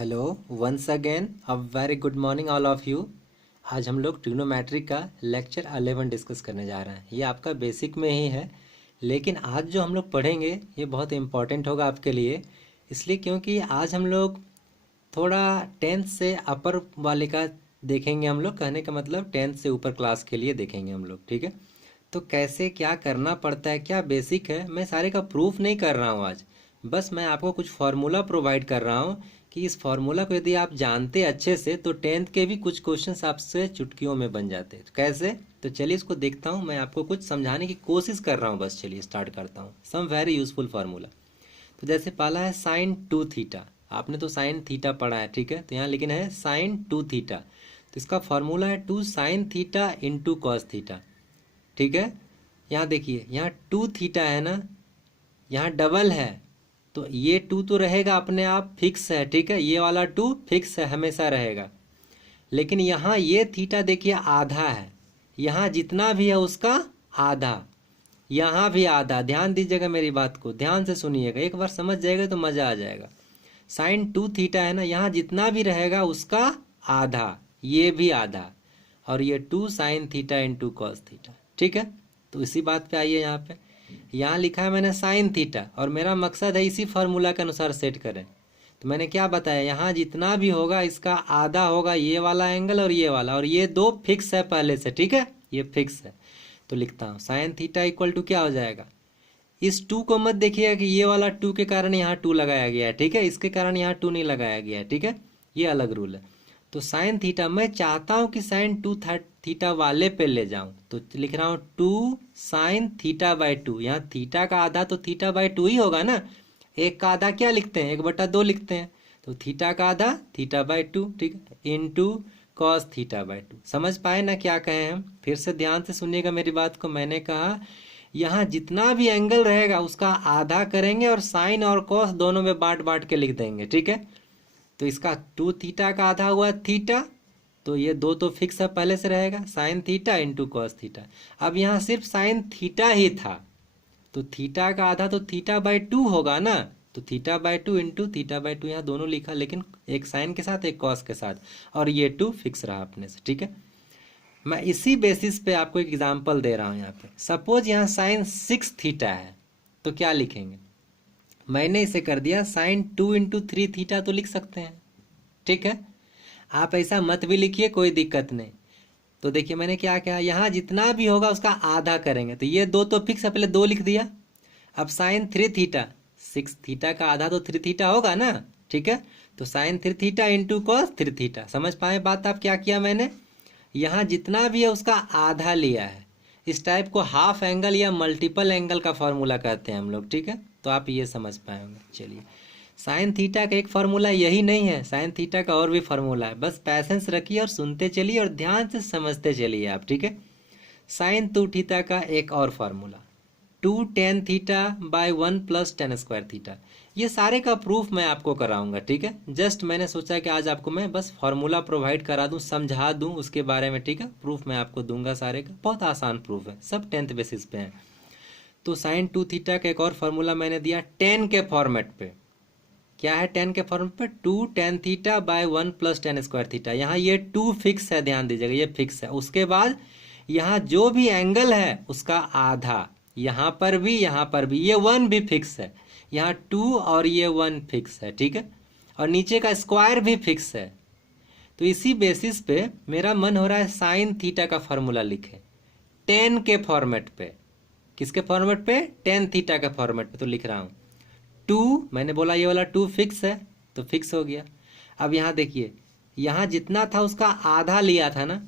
Hello once again a very good morning all of you. आज हम लोग trigonometry का लेक्चर 11 डिस्कस करने जा रहे हैं। ये आपका बेसिक में ही है, लेकिन आज जो हम लोग पढ़ेंगे ये बहुत इम्पोर्टेंट होगा आपके लिए। इसलिए क्योंकि आज हम लोग थोड़ा टेंथ से अपर वाले का देखेंगे। हम लोग कहने का मतलब टेंथ से ऊपर क्लास के लिए देखेंगे हम लोग, ठीक है। तो कैसे क्या करना पड़ता है, क्या बेसिक है, मैं सारे का प्रूफ नहीं कर रहा हूँ आज। बस मैं आपको कुछ फार्मूला प्रोवाइड कर रहा हूँ कि इस फार्मूला को यदि आप जानते अच्छे से तो टेंथ के भी कुछ क्वेश्चंस आपसे चुटकियों में बन जाते हैं। कैसे, तो चलिए इसको देखता हूँ। मैं आपको कुछ समझाने की कोशिश कर रहा हूँ। बस चलिए स्टार्ट करता हूँ। Some very useful formula. तो जैसे पहला है साइन टू थीटा। आपने तो साइन थीटा पढ़ा है, ठीक है। तो यहाँ लिखना है साइन टू थीटा। तो इसका फार्मूला है two sine theta into cos theta, ठीक है। यहाँ देखिए, यहाँ टू थीटा है ना, यहाँ डबल है, तो ये टू तो रहेगा अपने आप, फिक्स है, ठीक है। ये वाला टू फिक्स है, हमेशा रहेगा। लेकिन यहाँ ये थीटा देखिए आधा है, यहाँ जितना भी है उसका आधा, यहाँ भी आधा। ध्यान दीजिएगा, मेरी बात को ध्यान से सुनिएगा, एक बार समझ जाएगा तो मज़ा आ जाएगा। साइन टू थीटा है ना, यहाँ जितना भी रहेगा उसका आधा, ये भी आधा, और ये two sine theta into cos theta, ठीक है। तो इसी बात पे आइए। यहाँ लिखा है मैंने साइन थीटा, और मेरा मकसद है इसी फार्मूला के अनुसार सेट करें। तो मैंने क्या बताया, यहाँ जितना भी होगा इसका आधा होगा, ये वाला एंगल और ये वाला, और ये दो फिक्स है पहले से, ठीक है, ये फिक्स है। तो लिखता हूँ साइन थीटा इक्वल टू क्या हो जाएगा, इस टू को मत देखिएगा कि ये वाला टू के कारण यहाँ टू लगाया गया है, ठीक है, इसके कारण यहाँ टू नहीं लगाया गया है, ठीक है, ये अलग रूल है। तो साइन थीटा मैं चाहता हूँ कि साइन टू थीटा वाले पे ले जाऊँ, तो लिख रहा हूँ two sine theta by two. यहाँ थीटा का आधा तो थीटा बाई टू ही होगा ना, एक का आधा क्या लिखते हैं, 1/2 लिखते हैं। तो थीटा का आधा थीटा बाई टू, ठीक है, into cos theta by to. समझ पाए ना क्या कहे हम, फिर से ध्यान से सुनिएगा मेरी बात को। मैंने कहा यहाँ जितना भी एंगल रहेगा उसका आधा करेंगे और साइन और कॉस दोनों में बांट बांट के लिख देंगे, ठीक है। तो इसका टू थीटा का आधा हुआ थीटा, तो ये दो तो फिक्स है पहले से रहेगा, sign theta into cos theta. अब यहाँ सिर्फ साइन थीटा ही था, तो थीटा का आधा तो थीटा बाई टू होगा ना, तो theta by two into theta by two, यहाँ दोनों लिखा, लेकिन एक साइन के साथ एक कॉस के साथ, और ये टू फिक्स रहा अपने से, ठीक है। मैं इसी बेसिस पे आपको एक एग्जांपल दे रहा हूँ। यहाँ पे सपोज यहाँ साइन 6 थीटा है, तो क्या लिखेंगे, मैंने इसे कर दिया साइन 2 इंटू 3 थीटा, तो लिख सकते हैं, ठीक है। आप ऐसा मत भी लिखिए, कोई दिक्कत नहीं। तो देखिए मैंने क्या किया, यहाँ जितना भी होगा उसका आधा करेंगे, तो ये दो तो फिक्स है, पहले दो लिख दिया। अब साइन 3 थीटा, 6 थीटा का आधा तो 3 थीटा होगा ना, ठीक है। तो sine 3 theta into cos 3 theta. समझ पाए बात आप, क्या किया मैंने, यहाँ जितना भी है उसका आधा लिया है। इस टाइप को हाफ एंगल या मल्टीपल एंगल का फॉर्मूला कहते हैं हम लोग, ठीक है। तो आप ये समझ पाए होंगे। चलिए, साइन थीटा का एक फार्मूला यही नहीं है, साइन थीटा का और भी फार्मूला है। बस पैसेंस रखिए और सुनते चलिए और ध्यान से समझते चलिए आप, ठीक है। साइन 2 थीटा का एक और formula, two tan theta by 1 plus tan square theta. ये सारे का प्रूफ मैं आपको कराऊंगा, ठीक है। जस्ट मैंने सोचा कि आज आपको मैं बस फार्मूला प्रोवाइड करा दूं, समझा दूं उसके बारे में, ठीक है। प्रूफ मैं आपको दूंगा सारे का, बहुत आसान प्रूफ है, सब 10th बेसिस पे है। तो साइन 2 थीटा का एक और फार्मूला मैंने दिया 10 के फॉर्मेट पे। क्या है 10 के फॉर्मेट पे, two tan theta by 1 plus tan square theta. यहाँ ये टू फिक्स है, ध्यान दीजिएगा, ये फिक्स है। उसके बाद यहाँ जो भी एंगल है उसका आधा, यहाँ पर भी यहाँ पर भी, ये 1 भी फिक्स है, यहाँ 2 और ये 1 फिक्स है, ठीक है। और नीचे का स्क्वायर भी फिक्स है। तो इसी बेसिस पे मेरा मन हो रहा है साइन थीटा का फॉर्मूला लिखे 10 के फॉर्मेट पे। किसके फॉर्मेट पे, 10 थीटा के फॉर्मेट पे। तो लिख रहा हूँ टू, मैंने बोला ये वाला टू फिक्स है, तो फिक्स हो गया। अब यहाँ देखिए, यहाँ जितना था उसका आधा लिया था ना,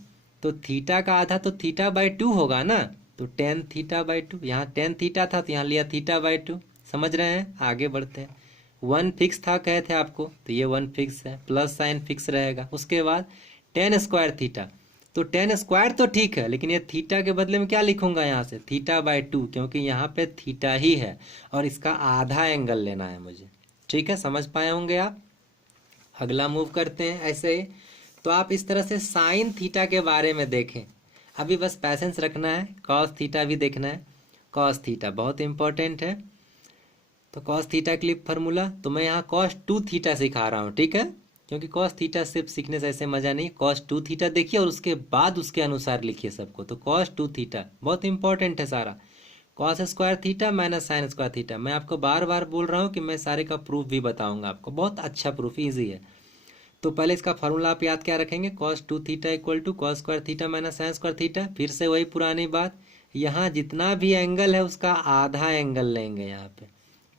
तो थीटा का आधा तो थीटा बाई टू होगा ना, तो 10 थीटा बाई टू। यहाँ 10 थीटा था तो यहाँ लिया थीटा बाई टू। समझ रहे हैं, आगे बढ़ते हैं। 1 फिक्स था कहे थे आपको, तो ये 1 फिक्स है, प्लस साइन फिक्स रहेगा। उसके बाद 10 स्क्वायर थीटा, तो 10 स्क्वायर तो ठीक है, लेकिन ये थीटा के बदले में क्या लिखूंगा यहाँ से, थीटा बाई टू, क्योंकि यहाँ पे थीटा ही है और इसका आधा एंगल लेना है मुझे, ठीक है। समझ पाए होंगे आप। अगला मूव करते हैं ऐसे ही। तो आप इस तरह से साइन थीटा के बारे में देखें। अभी बस पैसेंस रखना है, कॉस थीटा भी देखना है। कॉस थीटा बहुत इंपॉर्टेंट है। तो कॉस थीटा के लिए फार्मूला, तो मैं यहाँ कॉस 2 थीटा सिखा रहा हूँ, ठीक है, क्योंकि कॉस थीटा सिर्फ सीखने से ऐसे मज़ा नहीं, कॉस टू थीटा देखिए और उसके बाद उसके अनुसार लिखिए सबको। तो कॉस टू थीटा बहुत इंपॉर्टेंट है सारा, cos square theta minus sine square theta. मैं आपको बार बार बोल रहा हूँ कि मैं सारे का प्रूफ भी बताऊंगा आपको, बहुत अच्छा प्रूफ, ईजी है। तो पहले इसका फॉर्मूला आप याद क्या रखेंगे, cos two theta equal to cos square theta minus sine square theta. फिर से वही पुरानी बात, यहाँ जितना भी एंगल है उसका आधा एंगल लेंगे। यहाँ पे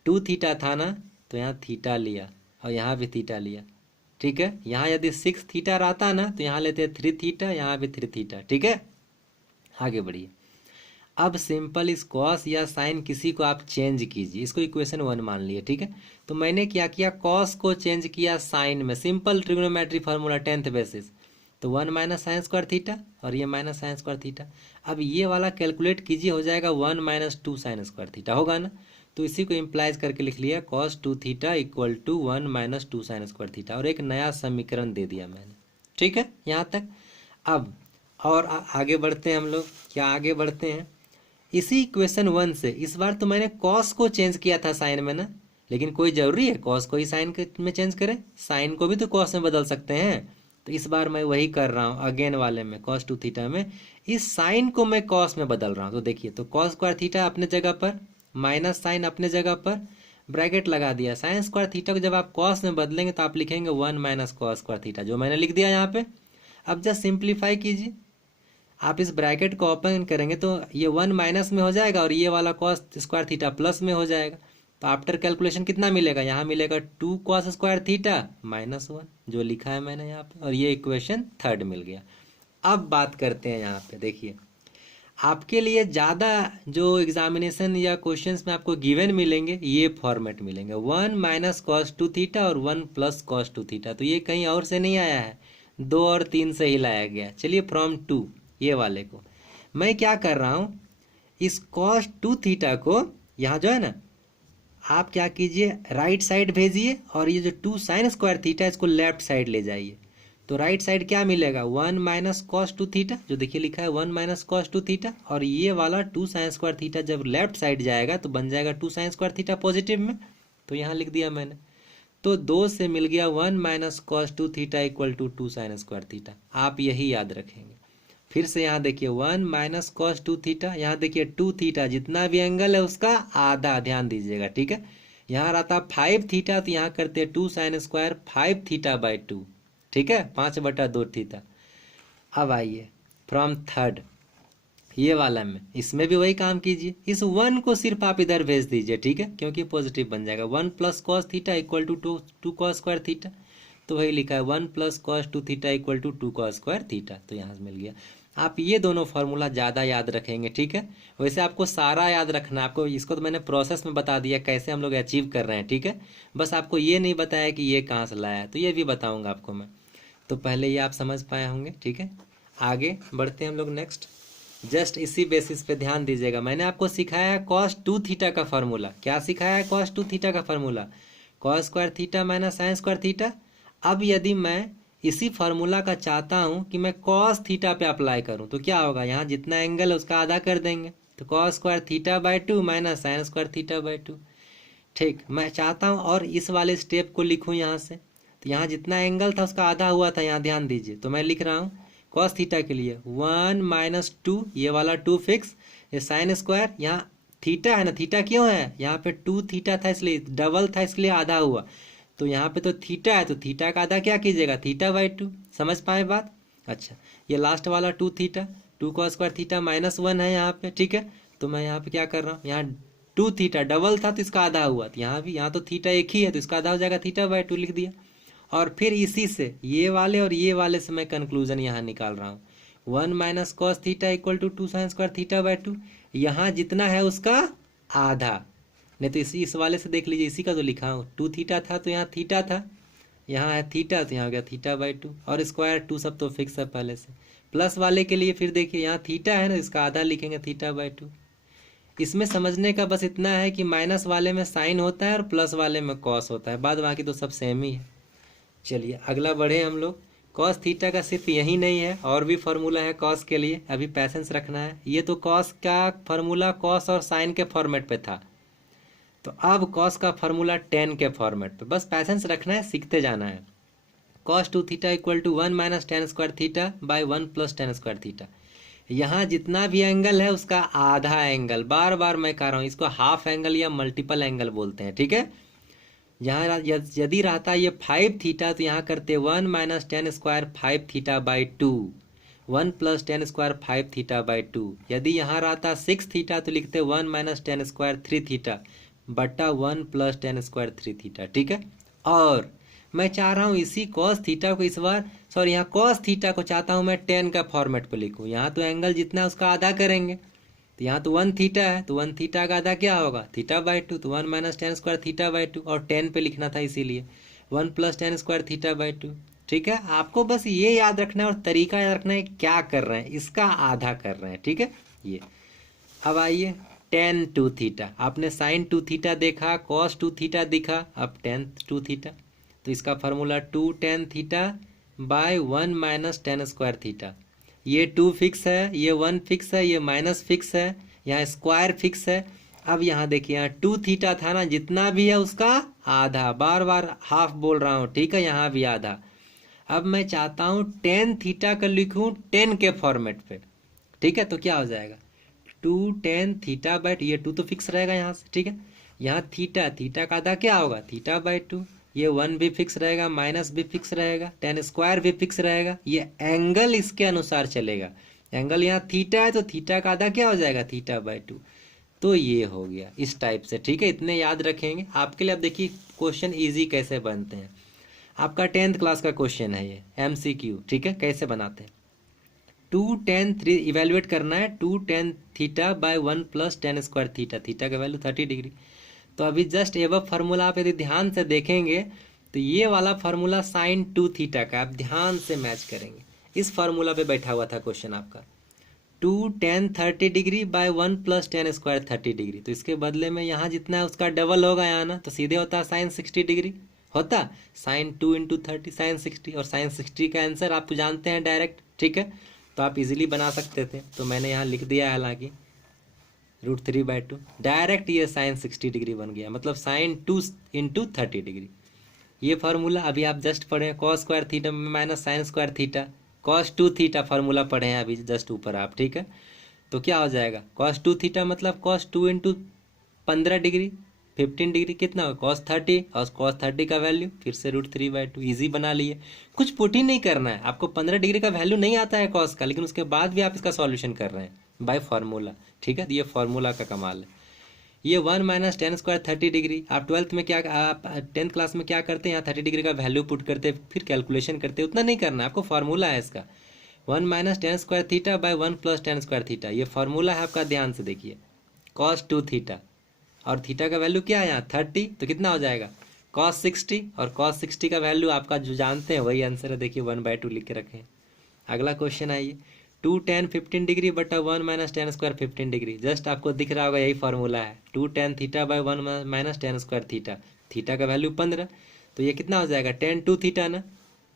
टू थीटा था ना, तो यहाँ थीटा लिया और यहाँ भी थीटा लिया, ठीक है। यहाँ यदि सिक्स थीटा रहता ना, तो यहाँ लेते थ्री थीटा, यहाँ भी थ्री थीटा, ठीक है। आगे बढ़िए। अब सिंपल इस कॉस या साइन किसी को आप चेंज कीजिए, इसको इक्वेशन वन मान लिए, ठीक है। तो मैंने क्या किया, कॉस को चेंज किया साइन में, simple trigonometry formula 10th basis. तो one minus sine square theta और ये माइनस साइन स्क्वायर थीटा। अब ये वाला कैलकुलेट कीजिए, हो जाएगा one minus two sine square theta, होगा ना। तो इसी को इम्प्लाइज करके लिख लिया, cos two theta equal to one minus two sine square theta, और एक नया समीकरण दे दिया मैंने, ठीक है यहाँ तक। अब और आगे बढ़ते हैं हम लोग, क्या आगे बढ़ते हैं, इसी इक्वेशन वन से इस बार तो मैंने कॉस को चेंज किया था साइन में ना, लेकिन कोई जरूरी है कॉस को ही साइन में चेंज करें, साइन को भी तो कॉस में बदल सकते हैं। तो इस बार मैं वही कर रहा हूँ, अगेन वाले में कॉस टू थीटा में इस साइन को मैं कॉस में बदल रहा हूँ। तो देखिए, तो कॉस स्क्वायर थीटा अपने जगह पर, माइनस साइन अपने जगह पर, ब्रैकेट लगा दिया। साइन स्क्वायर थीटा को जब आप कॉस में बदलेंगे तो आप लिखेंगे one minus cos square theta, जो मैंने लिख दिया यहाँ पे। अब जस्ट सिंप्लीफाई कीजिए, आप इस ब्रैकेट को ओपन करेंगे तो ये वन माइनस में हो जाएगा और ये वाला कॉस स्क्वायर थीटा प्लस में हो जाएगा। तो आफ्टर कैलकुलेशन कितना मिलेगा, यहाँ मिलेगा two cos square theta minus one, जो लिखा है मैंने यहाँ पे, और ये इक्वेशन थर्ड मिल गया। अब बात करते हैं यहाँ पे, देखिए आपके लिए ज़्यादा जो एग्जामिनेशन या क्वेश्चंस में आपको गिवन मिलेंगे, ये फॉर्मेट मिलेंगे, one minus cos two theta और one plus cos two theta. तो ये कहीं और से नहीं आया है, दो और तीन से ही लाया गया। चलिए फ्रॉम टू, ये वाले को मैं क्या कर रहा हूँ, इस कॉस टू थीटा को यहाँ जो है ना, आप क्या कीजिए, राइट साइड भेजिए, और ये जो टू साइन स्क्वायर थीटा इसको लेफ्ट साइड ले जाइए। तो राइट साइड क्या मिलेगा, one minus cos two theta, जो देखिए लिखा है one minus cos two theta, और ये वाला टू साइन स्क्वायर थीटा जब लेफ्ट साइड जाएगा तो बन जाएगा two sine square theta positive में, तो यहाँ लिख दिया मैंने। तो दो से मिल गया one minus cos two theta equal to two sine square theta, आप यही याद रखेंगे। फिर से यहाँ देखिए one minus cos two theta, यहाँ देखिए टू थीटा जितना भी एंगल है उसका आधा, ध्यान दीजिएगा, ठीक है। यहाँ रहता फाइव थीटा, तो यहाँ करते हैं two sine square five theta by two, ठीक है, 5/2 थीटा। अब आइए फ्रॉम थर्ड, ये वाला में, इसमें भी वही काम कीजिए, इस वन को सिर्फ आप इधर भेज दीजिए, ठीक है, क्योंकि पॉजिटिव बन जाएगा। One plus cos theta equal to two cos square theta, तो वही लिखा है one plus cos two theta equal to two cos square theta, तो यहाँ से मिल गया। आप ये दोनों फार्मूला ज़्यादा याद रखेंगे, ठीक है। वैसे आपको सारा याद रखना है, आपको इसको तो मैंने प्रोसेस में बता दिया कैसे हम लोग अचीव कर रहे हैं, ठीक है। बस आपको ये नहीं बताया कि ये कहाँ से लाया है, तो ये भी बताऊँगा आपको मैं। तो पहले ये आप समझ पाए होंगे, ठीक है। आगे बढ़ते हैं हम लोग नेक्स्ट, जस्ट इसी बेसिस पे ध्यान दीजिएगा। मैंने आपको सिखाया है कॉस टू थीटा का फार्मूला, क्या सिखाया है, कॉस टू थीटा का formula, cos square theta minus sine square theta. अब यदि मैं इसी फार्मूला का चाहता हूँ कि मैं कॉस थीटा पे अप्लाई करूँ, तो क्या होगा, यहाँ जितना एंगल है उसका आधा कर देंगे, तो cos square theta by to minus sine square theta by two. ठीक, मैं चाहता हूँ और इस वाले स्टेप को लिखूँ यहाँ से, तो यहाँ जितना एंगल था उसका आधा हुआ था, यहाँ ध्यान दीजिए। तो मैं लिख रहा हूँ कॉस थीटा के लिए वन माइनस टू, ये वाला टू फिक्स, ये साइन स्क्वायर, यहाँ थीटा है ना, थीटा क्यों है, यहाँ पे टू थीटा था इसलिए डबल था, इसलिए आधा हुआ। तो यहाँ पे तो थीटा है, तो थीटा का आधा क्या कीजिएगा, थीटा बाई टू, समझ पाए बात। अच्छा, ये लास्ट वाला two theta, two cos square theta minus one है यहाँ पे, ठीक है। तो मैं यहाँ पे क्या कर रहा हूँ, यहाँ टू थीटा डबल था तो इसका आधा हुआ, तो यहाँ भी, यहाँ तो थीटा एक ही है तो इसका आधा हो जाएगा, थीटा बाई टू लिख दिया। और फिर इसी से ये वाले और ये वाले से मैं कंक्लूजन यहाँ निकाल रहा हूँ, one minus cos theta equal to two sine square theta by two, यहाँ जितना है उसका आधा। नहीं तो इस वाले से देख लीजिए, इसी का जो लिखा हूँ, टू थीटा था तो यहाँ थीटा था, यहाँ है थीटा तो यहाँ हो गया थीटा बाई टू, और स्क्वायर टू सब तो फिक्स है पहले से। प्लस वाले के लिए फिर देखिए यहाँ थीटा है ना, इसका आधा लिखेंगे थीटा बाई टू। इसमें समझने का बस इतना है कि माइनस वाले में साइन होता है और प्लस वाले में कॉस होता है, बाद बाकी तो सब सेम ही है। चलिए अगला बढ़े हम लोग, कॉस थीटा का सिर्फ यही नहीं है, और भी फार्मूला है कॉस के लिए, अभी पैसेंस रखना है। ये तो कॉस का फार्मूला कॉस और साइन के फॉर्मेट पे था, तो अब कॉस का फार्मूला टेन के फॉर्मेट पे, बस पैसेंस रखना है, सीखते जाना है। Cos 2 theta equal to 1 minus tan square theta by 1 plus tan square theta. यहाँ जितना भी एंगल है उसका आधा एंगल, बार बार मैं कह रहा हूँ, इसको हाफ एंगल या मल्टीपल एंगल बोलते हैं, ठीक है। यहाँ यदि रहता ये 5 थीटा तो यहाँ करते 1 minus tan square 5 theta by 2, 1 plus tan square 5 theta by 2। यदि यहाँ रहता 6 थीटा तो लिखते 1 माइनस टेन स्क्वायर 3 थीटा बटा 1 प्लस टेन स्क्वायर 3 थीटा, ठीक है। और मैं चाह रहा हूँ इसी कॉस थीटा को इस बार, सॉरी यहाँ कॉस थीटा को चाहता हूँ मैं टेन का फॉर्मेट पर लिखूँ। यहाँ तो एंगल जितना है उसका आधा करेंगे, तो यहाँ तो 1 थीटा है, तो 1 थीटा का आधा क्या होगा, थीटा बाई 2, तो 1 minus tan square theta by 2, और 10 पे लिखना था इसीलिए 1 plus tan square theta by 2, ठीक है। आपको बस ये याद रखना है और तरीका याद रखना है क्या कर रहे हैं, इसका आधा कर रहे हैं, ठीक है। ये अब आइए टेन 2 थीटा, आपने साइन 2 थीटा देखा, कॉस 2 थीटा दिखा, अब टेन 2 थीटा, तो इसका formula 2 tan theta by 1 minus tan square theta. ये 2 फिक्स है, ये 1 फिक्स है, ये माइनस फिक्स है, यहाँ स्क्वायर फिक्स है। अब यहाँ देखिए, यहाँ 2 थीटा था ना, जितना भी है उसका आधा, बार बार हाफ बोल रहा हूँ, ठीक है, यहाँ भी आधा। अब मैं चाहता हूँ टेन थीटा का लिखूँ 10 के फॉर्मेट पे, ठीक है। तो क्या हो जाएगा 2 टेन थीटा बाई, ये 2 तो फिक्स रहेगा यहाँ से, ठीक है। यहाँ थीटा, थीटा का आधा क्या होगा, थीटा बाई 2, ये 1 भी फिक्स रहेगा, माइनस भी फिक्स रहेगा, टेन स्क्वायर भी फिक्स रहेगा, ये एंगल इसके अनुसार चलेगा। एंगल यहाँ थीटा है तो थीटा का आधा क्या हो जाएगा, थीटा बाई 2। तो ये हो गया इस टाइप से, ठीक है। इतने याद रखेंगे आपके लिए। अब देखिए क्वेश्चन इजी कैसे बनते हैं, आपका 10th क्लास का क्वेश्चन है ये, MCQ, ठीक है। कैसे बनाते हैं, 2 टेन 3 इवेल्युएट करना है, 2 tan theta by 1 plus tan square theta, theta का वैल्यू 30 डिग्री। तो अभी जस्ट एबव फार्मूला आप यदि ध्यान से देखेंगे तो ये वाला फार्मूला साइन 2 थीटा का आप ध्यान से मैच करेंगे, इस फार्मूला पे बैठा हुआ था क्वेश्चन आपका, 2 ten 30 degree by 1 plus tan square 30 degree. तो इसके बदले में यहाँ जितना है उसका डबल होगा यहाँ ना, तो सीधे होता है साइन 60 डिग्री, होता साइन 2 इंटू 30 साइन 60, और साइन 60 का आंसर आप तो जानते हैं डायरेक्ट, ठीक है। तो आप इजीली बना सकते थे, तो मैंने यहाँ लिख दिया है, हालांकि √3/2, डायरेक्ट ये साइन 60 डिग्री बन गया, मतलब साइन 2 इंटू 30 डिग्री। ये फार्मूला अभी आप जस्ट पढ़े, cos square theta minus sine square theta, cos 2 theta formula पढ़े हैं अभी जस्ट ऊपर आप, ठीक है। तो क्या हो जाएगा, कॉस 2 थीटा मतलब कॉस 2 इंटू 15 डिग्री, 15 डिग्री कितना होगा, कॉस 30, और कॉस 30 का वैल्यू फिर से √3/2, ईजी बना लिए। कुछ पुट ही नहीं करना है आपको, 15 डिग्री का वैल्यू नहीं आता है कॉस का, लेकिन उसके बाद भी आप इसका सॉल्यूशन कर रहे हैं बाय फार्मूला, ठीक है। ये फार्मूला का कमाल है। ये 1 माइनस टेन स्क्वायर 30 डिग्री, आप 12th में क्या, आप 10th क्लास में क्या करते हैं, यहाँ 30 डिग्री का वैल्यू पुट करते फिर कैलकुलेशन करते, उतना नहीं करना है आपको, फार्मूला है इसका 1 minus tan square theta by 1 plus tan square theta, ये फार्मूला है आपका, ध्यान से देखिए, कॉस 2 थीटा, और थीटा का वैल्यू क्या है यहाँ 30, तो कितना हो जाएगा कॉस 60, और कॉस 60 का वैल्यू आपका जो जानते हैं वही आंसर है, देखिए 1/2 लिख के रखें। अगला क्वेश्चन आइए, 2 टेन 15 डिग्री बटा 1 minus tan square 15 degree, just आपको दिख रहा होगा यही फार्मूला है, 2 tan theta by 1 minus tan square theta, theta का वैल्यू 15, तो ये कितना हो जाएगा टेन 2 थीटा ना,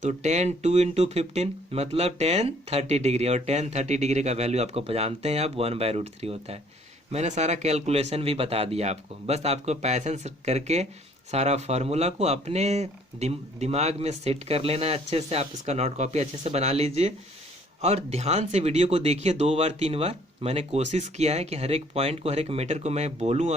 तो टेन 2 इंटू 15 मतलब टेन 30 डिग्री, और टेन 30 डिग्री का वैल्यू आपको जानते हैं आप 1/√3 होता है। मैंने सारा कैलकुलेशन भी बता दिया आपको, बस आपको पैसेंस करके सारा फार्मूला को अपने दिमाग में सेट कर लेना है अच्छे से। आप इसका नोट कॉपी अच्छे से बना लीजिए और ध्यान से वीडियो को देखिए 2 बार 3 बार। मैंने कोशिश किया है कि हर एक पॉइंट को, हर एक मैटर को मैं बोलूं और